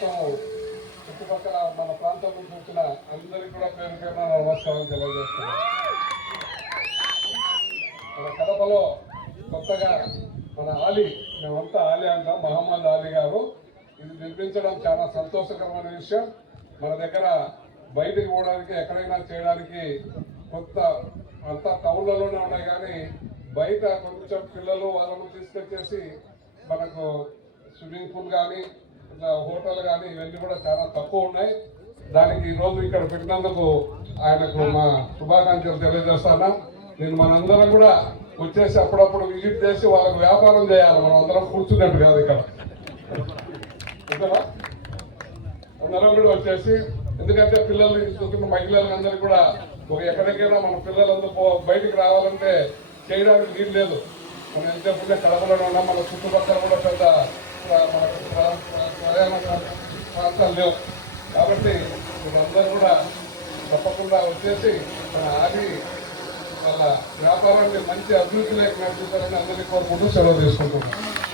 మొత్తం చుట్టుపక్కల మన ప్రాంతంలో చూసిన అందరికీ కూడా పేరు పేరున నమస్కారం తెలియజేస్తున్నాను మన కడపలో కొత్తగా మన ఆలీ మేమంతా ఆలీ అంటాం మహమ్మద్ ఆలీ గారు. ఇది నిర్మించడం చాలా సంతోషకరమైన విషయం. మన దగ్గర బయటికి పోవడానికి ఎక్కడైనా చేయడానికి కొత్త అంతా టౌన్లలోనే ఉన్నాయి కానీ బయట కొంచెం పిల్లలు వాళ్ళను తీసుకొచ్చేసి మనకు స్విమ్మింగ్ పూల్ కానీ హోటల్ కానీ ఇవన్నీ కూడా చాలా తక్కువ ఉన్నాయి. దానికి ఈరోజు ఇక్కడ పెట్టినందుకు ఆయనకు మా శుభాకాంక్షలు తెలియజేస్తాను. నేను మనందరం కూడా వచ్చేసి అప్పుడప్పుడు విజిట్ చేసి వాళ్ళకు వ్యాపారం చేయాలి. మనం అందరం కూర్చున్నట్టు కాదు ఇక్కడ. అందరం కూడా వచ్చేసి ఎందుకంటే పిల్లలు చూస్తున్న మహిళలు అందరికీ కూడా ఒక ఎక్కడికైనా మన పిల్లలందరూ బయటికి రావాలంటే చేయడానికి వీలు లేదు. మనం ఎంతసేపు కడపలోనే ఉన్నాం మన చుట్టుపక్కల కూడా పెద్ద ప్రాంతాలు లేవు కాబట్టి వీళ్ళందరూ కూడా తప్పకుండా వచ్చేసి మన ఆది వాళ్ళ వ్యాపారాన్ని మంచి అభివృద్ధిలోకి నడుపుతారని అందరికీ కోరుకుంటూ సెలవు తీసుకుంటున్నాం